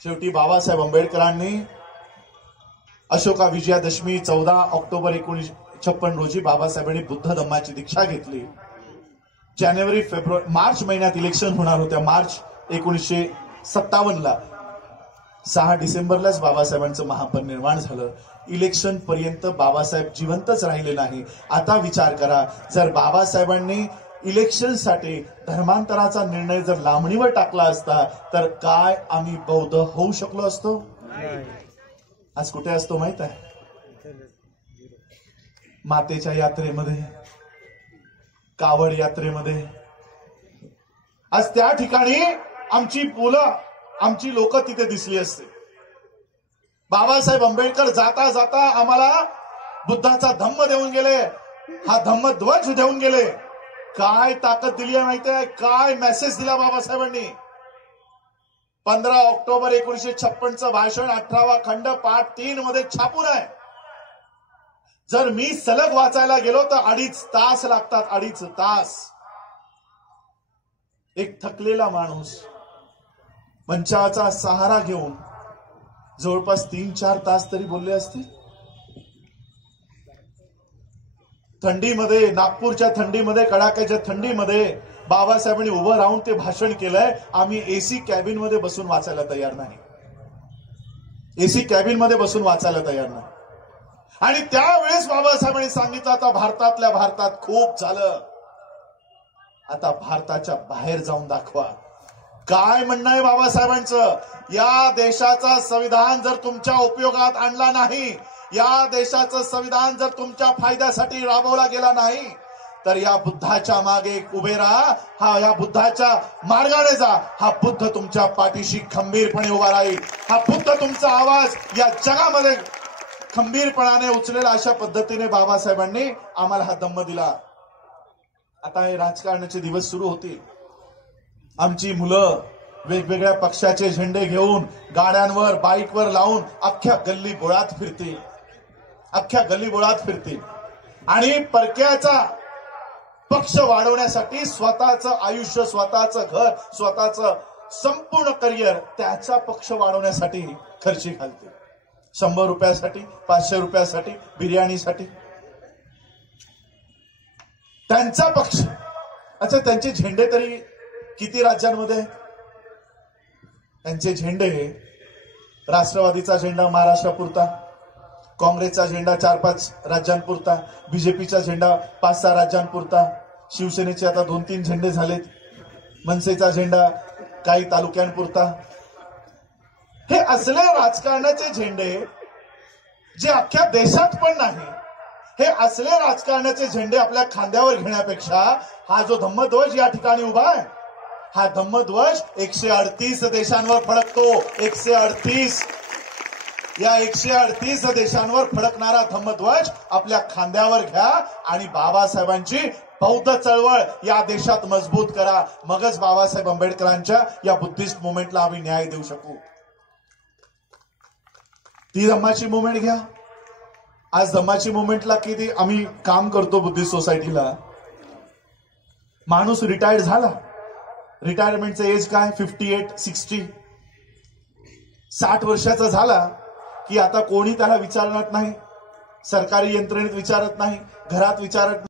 शेवटी बाबासाहेब आंबेडकरांनी अशोका विजयादशमी 14 ऑक्टोबर 1956 रोजी बाबासाहेबांनी बुद्ध धम्माची दीक्षा घेतली. जानेवारी फेब्रुवारी मार्च महिन्यात इलेक्शन होणार होत्या. मार्च 1957ला 6 डिसेंबरलाच बाबासाहेबांचं महापरिनिर्वाण झालं. इलेक्शन पर्यंत बाबासाहेब जिवंतच राहिले नाही. आता विचार करा, जर बाबासाहेबांनी इलेक्शनसाठी धर्मांतराचा निर्णय जर लांबणीवर टाकला असता तर काय आम्ही बौद्ध होऊ शकलो असतो? आज कुठे असतो माहित आहे? मातेच्या यात्रेमध्ये, कावड यात्रेमध्ये. आज त्या ठिकाणी आमची मुलं, आमची लोक तिथे दिसली असते. बाबासाहेब आंबेडकर जाता जाता आम्हाला बुद्धाचा धम्म देऊन गेले, हा धम्म ध्वज देऊन गेले. काय ताकद दिली आहे माहिती आहे? काय मेसेज दिला बाबासाहेबांनी? 15 ऑक्टोबर 1956चं भाषण 18वा खंड पाठ 3 मध्ये छापून आहे. जर मी सलग वाचायला गेलो तर 2.5 तास लागतात. 2.5 तास. एक थकलेला माणूस मंचाचा सहारा घेऊन जवळपास 3-4 तास तरी बोलले असतील. थंडीमध्ये, नागपूरच्या थंडीमध्ये, कडाक्याच्या थंडीमध्ये बाबासाहेबांनी उभं राहून ते भाषण केलंय. आम्ही एसी कॅबिन मध्ये बसून वाचायला तयार नाही. एसी कॅबिन मध्ये बसून वाचायला तयार नाही. आणि त्यावेळेस बाबासाहेबांनी सांगितलं, आता भारतातल्या भारतात खूप झालं, आता भारताच्या बाहेर जाऊन दाखवा. काय म्हणणं आहे बाबासाहेबांचं? या देशाचा संविधान जर तुमच्या उपयोगात आणला नाही, या देशाचं संविधान जर तुमच्या फायद्यासाठी राबवला गेला नाही तर या बुद्धाच्या मागे उभे राहा, हा या बुद्धाच्या मार्गाने जा. हा बुद्ध तुमच्या पाठीशी खंबीरपणे उभा राहील. हा बुद्ध तुमचा आवाज या जगामध्ये खंबीरपणाने उचलेला. अशा पद्धतीने बाबासाहेबांनी आम्हाला हा धम्म दिला. आता हे राजकारणाचे दिवस सुरू होतील. आमची मुलं वेगवेगळ्या पक्षाचे झेंडे घेऊन गाड्यांवर, बाईकवर लावून अख्ख्या गल्ली बोळात फिरतील, अख्ख्या गल्ली बोळात फिरतील. आणि परक्याचा पक्ष वाढवण्यासाठी स्वतःचं आयुष्य, स्वतःचं घर, स्वतःचं संपूर्ण करिअर त्याचा पक्ष वाढवण्यासाठी खर्ची घालतील. 100 रुपयासाठी, 500 रुपयासाठी, बिर्याणीसाठी त्यांचा पक्ष. अच्छा, त्यांचे झेंडे तरी किती राज्यांमध्ये? त्यांचे झेंडे, राष्ट्रवादीचा झेंडा महाराष्ट्रापुरता, काँग्रेसचा झेंडा 4-5 राज्यांपुरता, बीजेपीचा झेंडा 5-6 राज्यांपुरता, शिवसेनेचे आता 2-3 झेंडे झालेत, मनसेचा झेंडा काही तालुक्यांपुरता. हे असले राजकारणाचे झेंडे जे अख्ख्या देशात पण नाही, हे असले राजकारणाचे झेंडे आपल्या खांद्यावर घेण्यापेक्षा हा जो धम्मध्वज या ठिकाणी उभा आहे, हा धम्मध्वज 138 देशांवर फडकतो. 138. या 138 देशांवर फडकणारा धम्मध्वज आपल्या खांद्यावर घ्या आणि बाबासाहेबांची बौद्ध चळवळ या देशात मजबूत करा. मगच बाबासाहेब आंबेडकरांच्या या बुद्धिस्ट मुवमेंटला आम्ही न्याय देऊ शकू. ती धम्माची मुवमेंट घ्या. आज धम्माची मुवमेंटला किती आम्ही काम करतो बुद्धिस्ट सोसायटीला. माणूस रिटायर्ड झाला, रिटायरमेंटचं एज काय 58, 60, 60 वर्षाचा झाला की आता कोणी त्याला विचारणार नाही, सरकारी यंत्रणेत विचारत नाही, घरात विचारत